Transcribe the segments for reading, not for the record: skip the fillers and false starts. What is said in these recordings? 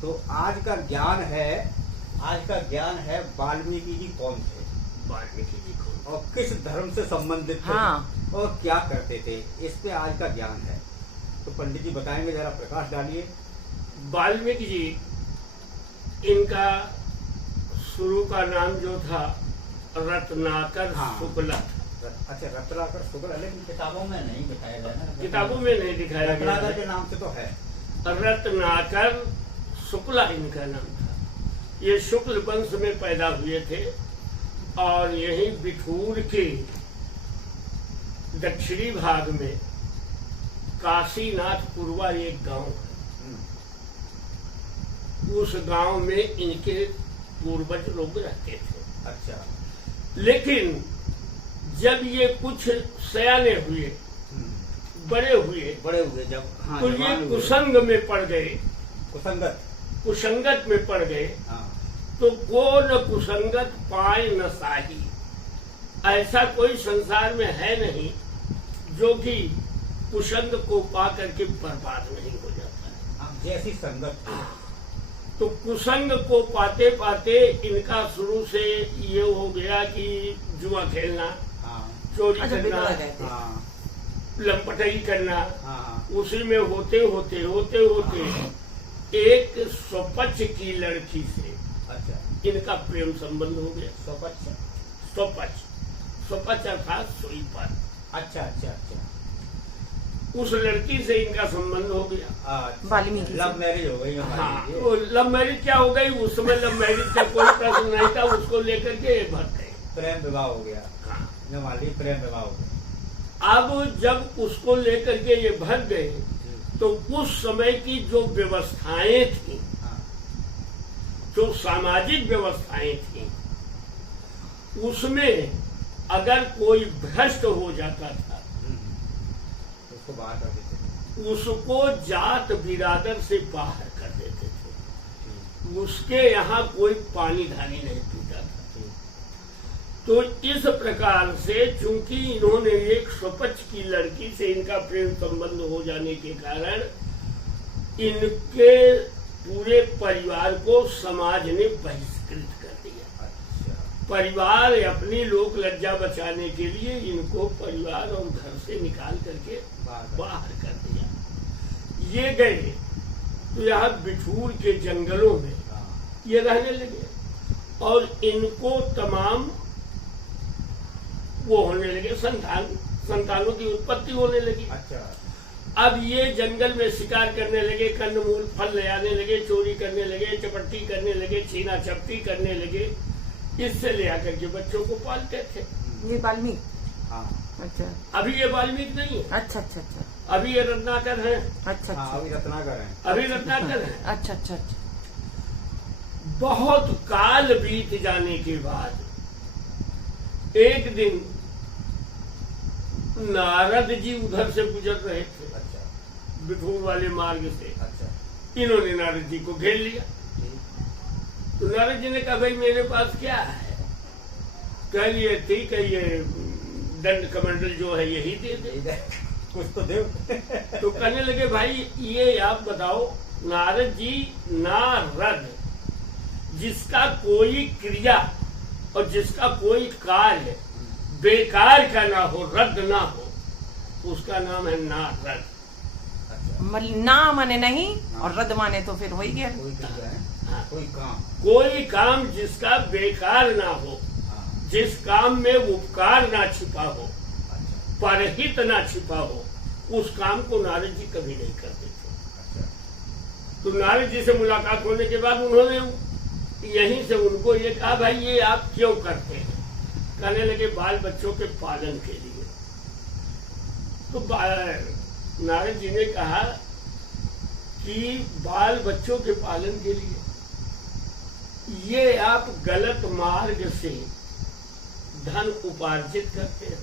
तो आज का ज्ञान है वाल्मीकि जी कौन थे, वाल्मीकि जी को और किस धर्म से संबंधित थे, हाँ। और क्या करते थे, इस पे आज का ज्ञान है। तो पंडित जी बताएंगे, जरा प्रकाश डालिए। वाल्मीकि जी, इनका शुरू का नाम जो था रत्नाकर हाँ। शुक्ला। अच्छा, रत्नाकर शुक्ल, लेकिन किताबों में नहीं दिखाया गया ना। किताबों में नहीं दिखाया गया रत्नाकर के है। नाम से तो है। रत्नाकर शुक्ला इनका नाम था। ये शुक्ल वंश में पैदा हुए थे और यही बिठूर के दक्षिणी भाग में काशीनाथ पूर्वा एक गांव है। उस गांव में इनके पूर्वज लोग रहते थे। अच्छा। लेकिन जब ये कुछ सयाने हुए, बड़े हुए जब, हाँ, तो ये जवान हुए। कुसंग में पड़ गए, कुसंगत में पड़ गए। हाँ। तो कौन कुसंगत पाए न साही, ऐसा कोई संसार में है नहीं जो कि कुसंग को पा करके बर्बाद नहीं हो जाता है। अब जैसी संगत थी। तो कुसंग को पाते पाते इनका शुरू से ये हो गया कि जुआ खेलना, हाँ, चोरी अच्छा, करना, बिगड़ गए थे। हाँ, लंपटाई करना। हाँ, उसी में होते होते एक स्वपच की लड़की से अच्छा, इनका प्रेम संबंध हो गया। स्वपच। स्वपच अर्थात सोई पर। अच्छा अच्छा अच्छा। उस लड़की से इनका संबंध हो गया। अच्छा, वाल्मीकि से। लव मैरिज हो गई हाँ, हमारी ये। वो लव मैरिज क्या हो गई, उस समय लव मैरिज का कोई प्रश्न नहीं था। उसको लेकर के भग गए। प्रेम विवाह हो गया। हाँ। जो मान ली प्रेम विवाह हो गया। अब जब उसको लेकर के ये भग गए तो उस समय की जो व्यवस्थाएं थी, हाँ, जो सामाजिक व्यवस्थाएं थी, उसमें अगर कोई भ्रष्ट हो जाता था उसको बाहर कर देते थे। उसको जात बिरादर से बाहर कर देते थे। उसके यहाँ कोई पानी धानी नहीं पीता था। तो इस प्रकार से चूंकि इन्होंने एक स्वपच की लड़की से इनका प्रेम संबंध हो जाने के कारण इनके पूरे परिवार को समाज ने बहिष्कृत कर दिया। अच्छा। परिवार अपनी लोक लज्जा बचाने के लिए इनको परिवार और घर से निकाल करके बाहर कर दिया। ये गए तो यहाँ बिठूर के जंगलों में ये रहने लगे और इनको तमाम वो होने लगे, संतानों की उत्पत्ति होने लगी। अच्छा। अब ये जंगल में शिकार करने लगे, कंदमूल फल ले आने लगे, चोरी करने लगे, चपट्टी करने लगे, छीना चपटी करने लगे। इससे ले आकर के बच्चों को पालते थे। ये वाल्मीकि। हाँ, अच्छा अभी ये वाल्मीकि नहीं है, अच्छा अच्छा अच्छा अभी ये रत्नाकर है। अच्छा हाँ, अच्छा अभी रत्नाकर है। अभी रत्नाकर है। अच्छा अच्छा अच्छा। बहुत काल बीत जाने के बाद एक दिन नारद जी उधर से गुजर रहे थे, अच्छा बिठूर वाले मार्ग से। अच्छा। इन्होंने नारद जी को घेर लिया। तो नारद जी ने कहा, भाई मेरे पास क्या है? कह लिए ठीक है, ये दंड कमंडल जो है यही दे दे, कुछ तो दे। तो कहने लगे, भाई ये आप बताओ, नारद जी, नारद जिसका कोई क्रिया और जिसका कोई कार्य बेकार का ना हो, रद्द ना हो, उसका नाम है नारद। अच्छा। ना माने नहीं और रद्द माने तो फिर हो ही गया। कोई क्रिया है, हाँ। कोई काम। काम जिसका बेकार ना हो, हाँ। जिस काम में उपकार ना छिपा हो, अच्छा परहित ना छिपा हो, उस काम को नारद जी कभी नहीं करते थे। अच्छा। तो नारद जी से मुलाकात होने के बाद उन्होंने यहीं से उनको ये कहा, भाई ये आप क्यों करते हैं? कहने लगे, बाल बच्चों के पालन के लिए। तो नारद जी ने कहा कि बाल बच्चों के पालन के लिए ये आप गलत मार्ग से धन उपार्जित करते हैं,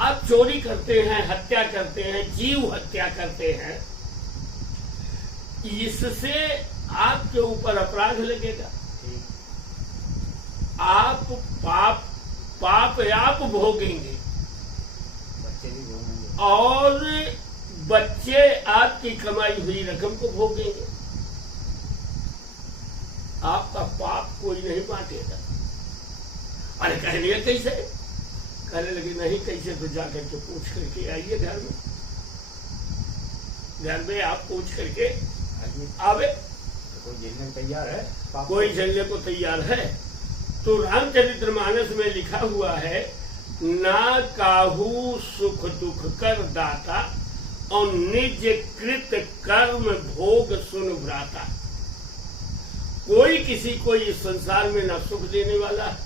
आप चोरी करते हैं, हत्या करते हैं, जीव हत्या करते हैं, इससे आपके ऊपर अपराध लगेगा। आप पाप आप भोगेंगे बच्चे भी भोगेंगे और बच्चे आपकी कमाई हुई रकम को भोगेंगे। कोई नहीं बांटेगा। अरे कह लिया कैसे? कहने लगे नहीं कैसे तो जाकर के पूछ करके आइए घर में। घर में आप पूछ करके आवे, कोई झेलने को तैयार है, कोई झेलने को तैयार है। तो रामचरितमानस में लिखा हुआ है, ना काहू सुख दुख कर दाता और निज कृत कर्म भोग सुन भ्राता। कोई किसी को इस संसार में ना सुख देने वाला है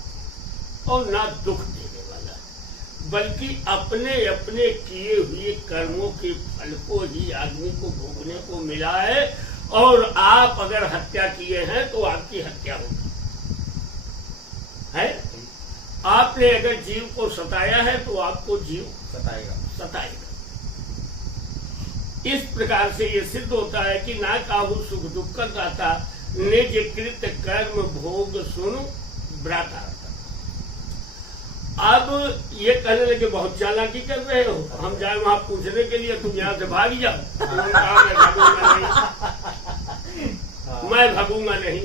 और ना दुख देने वाला है, बल्कि अपने अपने किए हुए कर्मों के फल को ही आदमी को भोगने को मिला है। और आप अगर हत्या किए हैं तो आपकी हत्या होगी, है? आपने अगर जीव को सताया है तो आपको जीव सताएगा। इस प्रकार से ये सिद्ध होता है कि ना काहू सुख दुख कर दाता, निज कृत कर्म भोग सुन भ्राता। अब ये कहने लगे बहुत चालाकी कर रहे हो, हम जाए वहां पूछने के लिए, तुम यहाँ से भाग जाओ। मैं भागूंगा नहीं।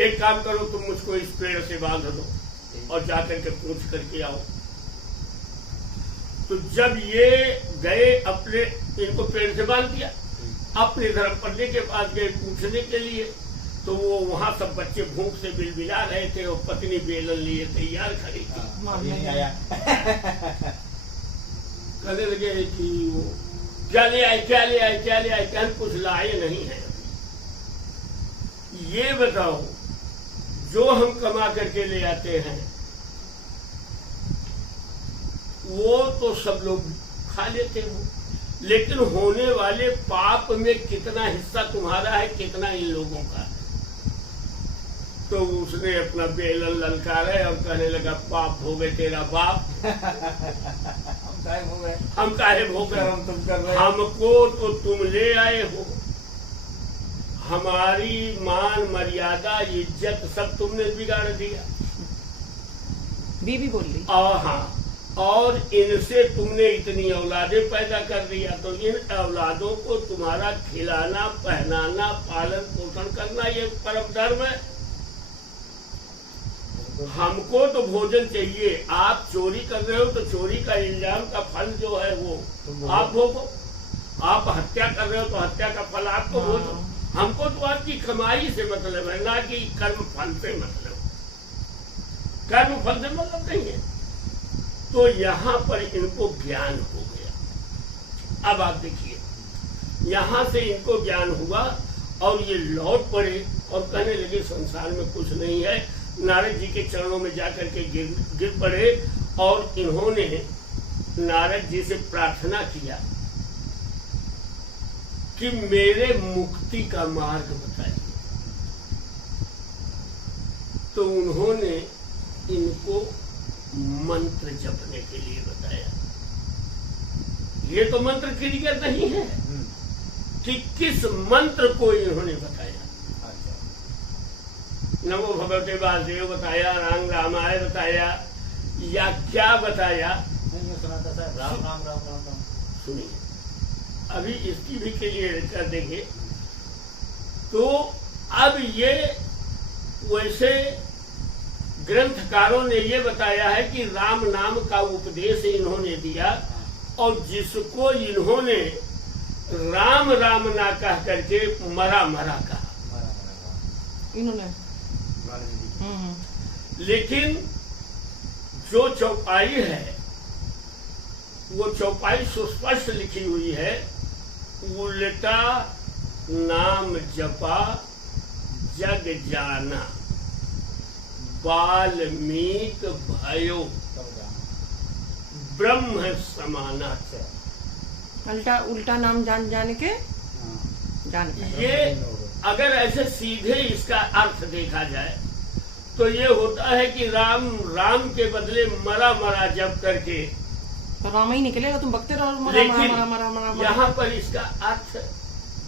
एक काम करो, तुम मुझको इस पेड़ से बांध दो और जाकर के पूछ करके आओ। तो जब ये गए, अपने इनको पेड़ से बांध दिया, अपने धर्म पढ़ने के पास गए पूछने के लिए, तो वो वहां सब बच्चे भूख से बिलबिला रहे थे और पत्नी बेलन लिए तैयार खड़ी थी। कहने लगे कि वो क्या ले आए, क्या ले आए, क्या ले आए? क्या कुछ लाए नहीं है। ये बताओ, जो हम कमा करके ले आते हैं वो तो सब लोग खा लेते हो, लेकिन होने वाले पाप में कितना हिस्सा तुम्हारा है, कितना इन लोगों का है? तो उसने अपना बेलन ललकारा और कहने लगा, पाप भोगे तेरा बाप। हम काहे भोग रहे? तुम कर रहे? हमको तो तुम ले आए हो, हमारी मान मर्यादा इज्जत सब तुमने बिगाड़ दिया। बीबी बोल रही। और हाँ, और इनसे तुमने इतनी औलादें पैदा कर दिया, तो इन औलादों को तुम्हारा खिलाना, पहनाना, पालन पोषण करना ये परम धर्म है। हमको तो भोजन चाहिए। आप चोरी कर रहे हो तो चोरी का इल्जाम का फल जो है वो आप भोगो। आप हत्या कर रहे हो तो हत्या का फल आपको भोगो। हमको तो आपकी कमाई से मतलब है, ना कि कर्म फल से मतलब। कर्म फल से मतलब नहीं है। तो यहाँ पर इनको ज्ञान हो गया। अब आप देखिए, यहाँ से इनको ज्ञान हुआ और ये लौट पड़े और कहने लगे संसार में कुछ नहीं है। नारद जी के चरणों में जाकर के गिर पड़े और इन्होंने नारद जी से प्रार्थना किया कि मेरे मुक्ति का मार्ग बताइए। तो उन्होंने इनको मंत्र जपने के लिए बताया। ये तो मंत्र क्लियर नहीं है कि किस मंत्र को इन्होंने बताया। नमो भगवते वासुदेव बताया, राम रामाय बताया, या क्या बताया? राम राम राम राम राम। सुनिए, अभी इसकी भी क्लियर कर देंगे। तो अब ये वैसे ग्रंथकारों ने ये बताया है कि राम नाम का उपदेश इन्होंने दिया, और जिसको इन्होंने राम राम ना कह करके मरा मरा कहा इन्होंने। लेकिन जो चौपाई है वो चौपाई सुस्पष्ट लिखी हुई है, उल्टा नाम जपा जग जाना, वाल्मीकि भयो ब्रह्म समाना। उल्टा उल्टा नाम जाने के जान। ये अगर ऐसे सीधे इसका अर्थ देखा जाए तो ये होता है कि राम राम के बदले मरा मरा जप करके तो राम ही निकलेगा, तुम बकते रहो मरा मरा मरा मरा मरा। यहाँ पर इसका अर्थ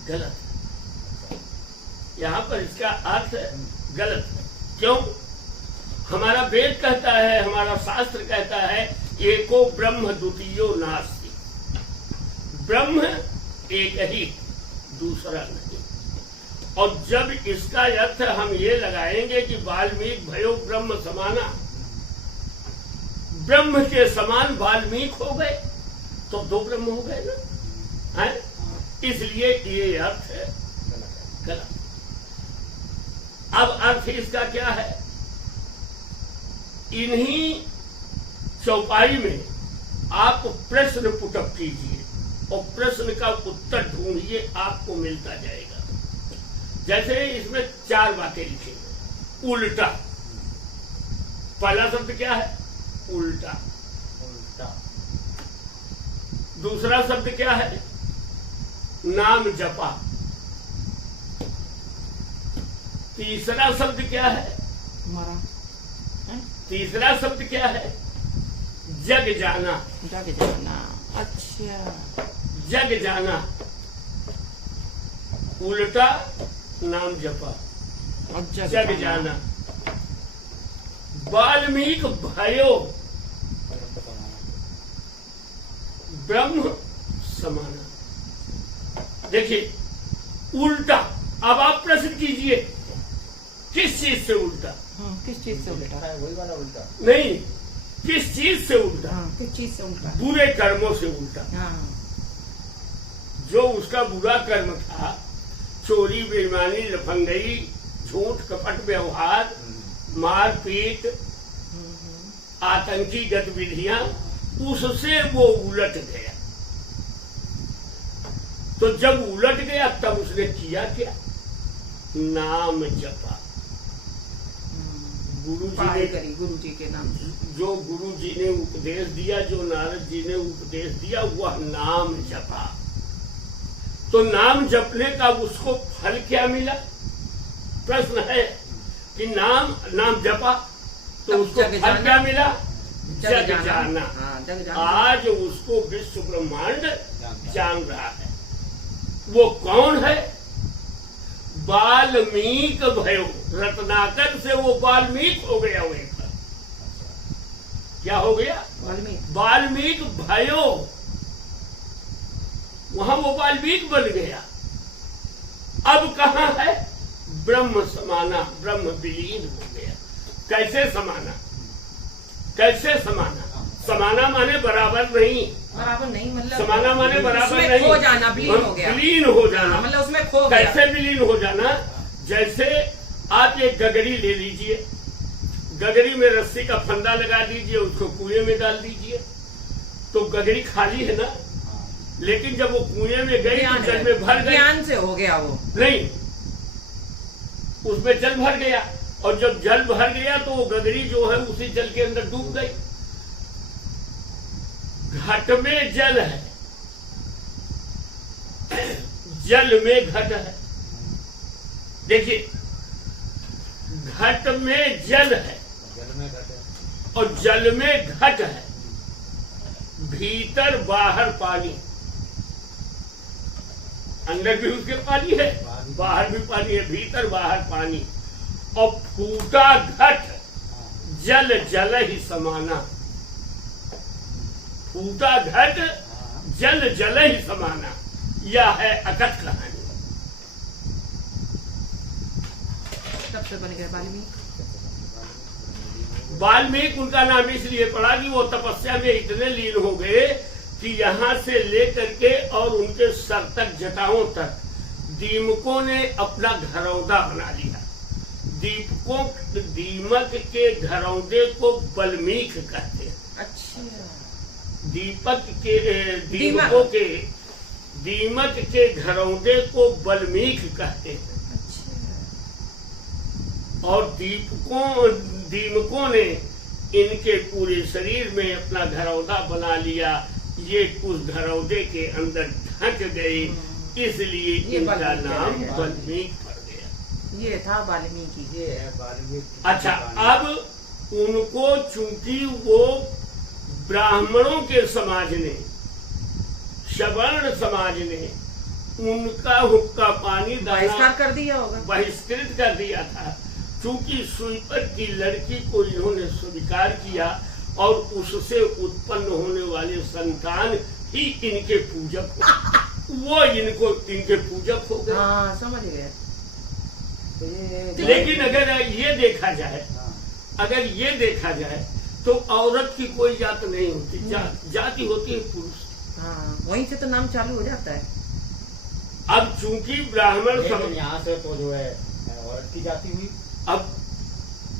गलत है। यहाँ पर इसका अर्थ गलत है। क्यों? हमारा वेद कहता है, हमारा शास्त्र कहता है, एको ब्रह्म द्वितीयो नास्ति। ब्रह्म एक ही, दूसरा नहीं। और जब इसका अर्थ हम ये लगाएंगे कि वाल्मीकि भयो ब्रह्म समाना, ब्रह्म के समान वाल्मीकि हो गए, तो दो ब्रह्म हो गए ना, है? इसलिए ये अर्थ है गलत। अब अर्थ इसका क्या है? इन्हीं चौपाई में आप प्रश्न पुटअप कीजिए और प्रश्न का उत्तर ढूंढिए, आपको मिलता जाएगा। जैसे इसमें 4 बातें लिखी हैं। उल्टा, पहला शब्द क्या है? उल्टा। उल्टा। दूसरा शब्द क्या है? नाम जपा। तीसरा शब्द क्या है? मरा। तीसरा शब्द क्या है? जग जाना। जग जाना। अच्छा, जग जाना। उल्टा, नाम जपा, और जग जाना। वाल्मीकि भयो ब्रह्म समाना। देखिए, उल्टा। अब आप प्रश्न कीजिए, किस चीज से उल्टा? किस चीज से उल्टा? वही वाला उल्टा नहीं, किस चीज से उल्टा? किस चीज से उल्टा? बुरे कर्मों से उल्टा। जो उसका बुरा कर्म था, चोरी, बेईमानी, लफंगई, झूठ, कपट व्यवहार, मारपीट, आतंकी गतिविधियां, उससे वो उलट गया। तो जब उलट गया तब उसने किया क्या? नाम जपा। गुरु जी के नाम से जो गुरु जी ने उपदेश दिया, जो नारद जी ने उपदेश दिया, वह नाम जपा। तो नाम जपने का उसको फल क्या मिला? प्रश्न है कि नाम जपा तो उसको फल क्या मिला? जग जाना। जग जाना। आज उसको विश्व ब्रह्मांड जान रहा है। वो कौन है? वाल्मीकि भयो। रत्नाकर से वो वाल्मीकि हो गया। वहीं पर क्या हो गया? वाल्मीकि भयो। वहां वो वाल्मीकि बन गया। अब कहां है? ब्रह्म समाना, ब्रह्म विलीन हो गया। कैसे समाना? कैसे समाना? समाना माने बराबर नहीं। बराबर नहीं मतलब समाना माने बराबर उसमें नहीं। खो जाना, विलीन हो गया। विलीन हो जाना मतलब उसमें खो गया। कैसे विलीन हो जाना? जैसे आप एक गगरी ले लीजिए, गगरी में रस्सी का फंदा लगा दीजिए, उसको कुएं में डाल दीजिए, तो गगरी खाली है ना, लेकिन जब वो कुएं में गई तो जल में भर गई। ज्ञान से हो गया वो नहीं, उसमें जल भर गया, और जब जल भर गया तो वो गगरी जो है उसी जल के अंदर डूब गई। घट में जल है, जल में घट है। देखिए, घट में जल है और जल में घट है, भीतर बाहर पानी, अंदर भी उसके पानी है, बाहर भी पानी है, भीतर बाहर पानी, और फूटा घट जल जल ही समाना। फूटा घट जल जल ही समाना, यह है अकथ कहानी। कब से बन गए वाल्मीकि? वाल्मीकि उनका नाम इसलिए पड़ा कि वो तपस्या में इतने लीन हो गए कि यहाँ से लेकर के और उनके सर तक, जटाओं तक, दीमकों ने अपना घरौंदा बना लिया। दीमक के घरौंदे को वाल्मीकि कहते हैं। अच्छा। दीमक के घरौंदे को वाल्मीकि कहते हैं। और दीमकों ने इनके पूरे शरीर में अपना घरौंदा बना लिया। ये उस घरौंदे के अंदर ढक गए, इसलिए इनका नाम वाल्मीकि पड़ गया। ये था वाल्मीकि। ये है वाल्मीकि। अच्छा, अब उनको चूंकि वो ब्राह्मणों के समाज ने, सवर्ण समाज ने उनका हुक्का पानी दाना कर दिया होगा, बहिष्कृत कर दिया था। चूंकि स्वीपर की लड़की को इन्होंने स्वीकार किया और उससे उत्पन्न होने वाले संतान ही इनके पूजक हो, वो इनके पूजक हो गए। समझ गए। तो ये लेकिन अगर ये देखा जाए, हाँ, अगर ये देखा जाए तो औरत की कोई जात नहीं होती, जाति होती है पुरुष। हाँ, वहीं से तो नाम चालू हो जाता है। अब चूंकि ब्राह्मण लेकिन यहाँ से तो जो है औरत की जाति हुई। अब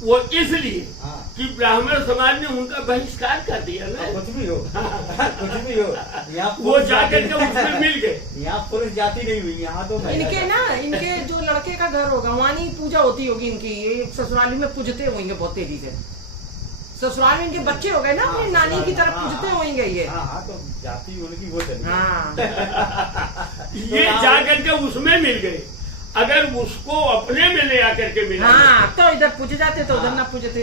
वो इसलिए हाँ, कि ब्राह्मण समाज ने उनका बहिष्कार कर दिया ना, कुछ भी हो कुछ भी हो, यहाँ वो पुरुष जाकर जाति- के उसमें मिल गए। यहाँ पुरुष जाति नहीं हुई, यहाँ तो महिला इनके जाति। ना, इनके जो लड़के का घर होगा वहाँ नहीं पूजा होती होगी इनकी, ये ससुराली में पूजते होंगे बहुत तेजी से। ससुराल में इनके बच्चे हो गए ना, अपनी नानी की तरफ हाँ, पूजते हाँ, होंगे ये। हाँ हाँ, तो जाति उनकी वो चली। हाँ, ये जाकर के उसमें मिल गए। अगर उसको अपने में ले आकर के मिला, हाँ, तो इधर पूज जाते तो उधर ना पूजते।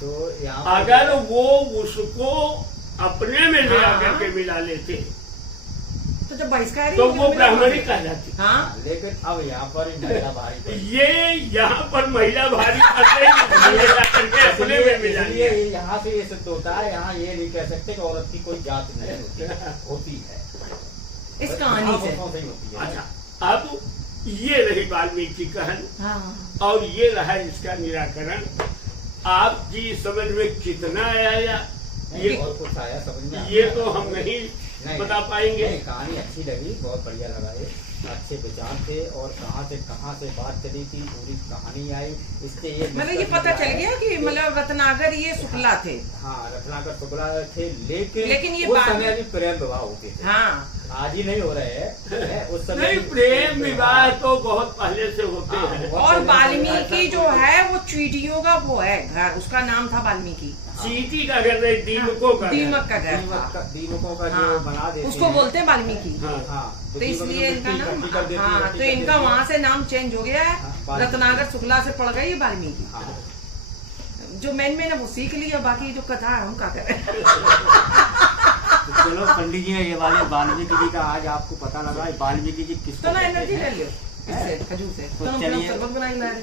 तो यहाँ पर- अगर वो उसको अपने में ले हाँ। आकर के मिला लेते तो जब बहिष्कार ही तो इनके वो मिला- ब्राह्मणी कहलाती। हाँ, लेकिन अब यहाँ पर महिला भारी पड़ी। ये यहाँ पर महिला भारी करते ही ले जाकर के अपने में मिला इसलिए लिया। यहाँ से ये सिद्ध होता है, यहाँ ये नहीं कह सकते कि औरत की कोई जात नहीं होती, होती है इस कहानी से। पुरुषों ही होती है। अच्छा, अब ये रही वाल्मीकि कहन हाँ, और ये रहा इसका निराकरण। आपकी समझ में कितना आया नहीं, बहुत कुछ आया समझ में। ये तो हम नहीं बता पाएंगे। नहीं, कहानी अच्छी लगी, बहुत बढ़िया लगा ये, अच्छे विचार थे और कहाँ से बात चली थी, पूरी कहानी आई, इससे ये मतलब ये पता चल गया कि मतलब रत्नागर ये शुक्ला थे। हाँ, रत्नाकर शुक्ला थे, लेकिन ये उस बाद में- समय भी प्रेम विवाह होते थे। हाँ, आज ही नहीं हो रहे हैं, उस समय नहीं, भी प्रेम विवाह तो बहुत पहले से होते हाँ, हैं। बहुत और पहले से वाल्मीकि ऐसा जो कोई- है वो चीटियों का वो है घर, उसका नाम था वाल्मीकि। चीटी का घर नहीं, दीमकों का घर। दीमक का घर दीमकों का जो हाँ, बना देते उसको हैं। बोलते हैं वाल्मीकि। हाँ। हाँ, तो इसलिए इनका नाम, इकट्ठी कर देती है, हाँ, इकट्ठी तो कर इनका देती है। वहाँ से नाम चेंज हो गया है, वाल्मीकि। रत्नागर शुक्ला से पड़ गई वाल्मीकि। हाँ। जो मेन है वो सीख लिया, बाकी जो कथा है हम क्या करें। तो चलो पंडित जी ने ये वाले वाल्मीकि जी का आज आपको पता लगा, वाल्मीकि जी किसको तो ना कहते एनर्जी हैं। ले लियो इससे, खजूर से। तो तो हम चलिए। शरबत बनाई ला रहे।